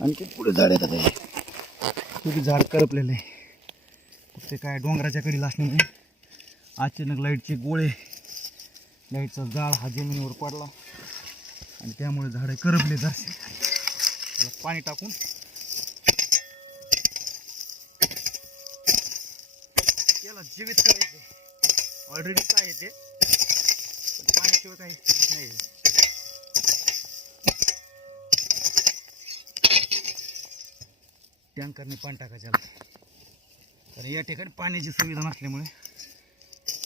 आणखी पुढे झाड येतात आहे, पुढे झाड करपलेलं आहे. ते काय डोंगराच्या कडीला असल्यामुळे अचानक लाईटचे गोळे, लाईटचा जाळ हा जमिनीवर पडला आणि त्यामुळे झाडं करपले. जरसे त्याला पाणी टाकून याला जीवित करायचं. ऑलरेडीच आहे ते, पण पाण्याशिवाय काही नाही. टँकरने पाणी टाकायचं कारण या ठिकाणी पाण्याची सुविधा नसल्यामुळे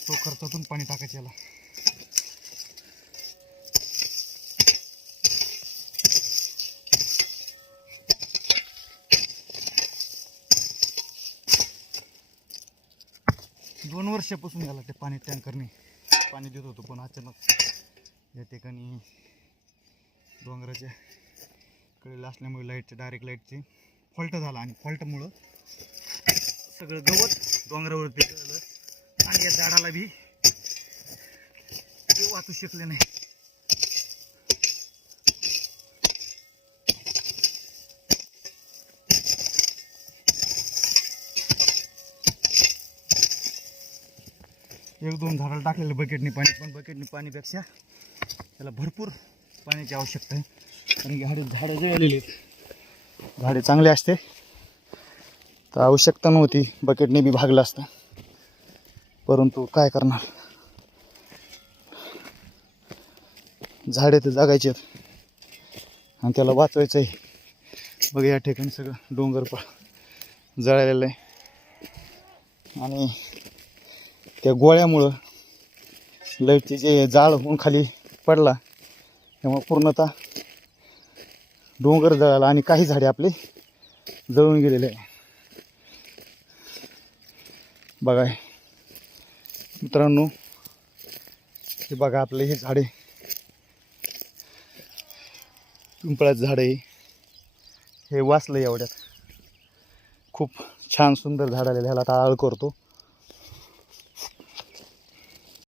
तो खर्चातून पाणी टाकायचं याला. दोन वर्षापासून याला ते पाणी टँकरने पाणी देत होतो, पण अचानक या ठिकाणी डोंगराच्या कडेला असल्यामुळे डायरेक्ट लाईटचे फॉल्ट झाला आणि फॉल्टमुळं सगळं गवत डोंगरावरती झालं आणि या झाडाला बी ते वाचू शकले नाही. एक दोन झाडाला टाकलेलं बकेटने पाणी, पण बकेटने पाणीपेक्षा त्याला भरपूर पाण्याची आवश्यकता आहे. कारण की झाडं जळलेली आहेत, झाडे चांगले असते तर आवश्यकता नव्हती, बकेटने बी भागलं असतं. परंतु काय करणार, झाडे तर जगायचे आहेत आणि त्याला वाचवायचं आहे. बघ या ठिकाणी सगळं डोंगर जळालेलं आहे आणि त्या गोळ्यामुळं लाईटचे जे जाळ होऊन खाली पडला त्यामुळे पूर्णतः डोंगर जळाला आणि काही झाडे आपले जळून गेलेले आहे. बघा मित्रांनो, हे बघा आपले हे झाडे, पिंपळाचं झाड आहे हे, वाचलं एवढ्यात. खूप छान सुंदर झाड आलेलं, ह्याला आता आळ करतो.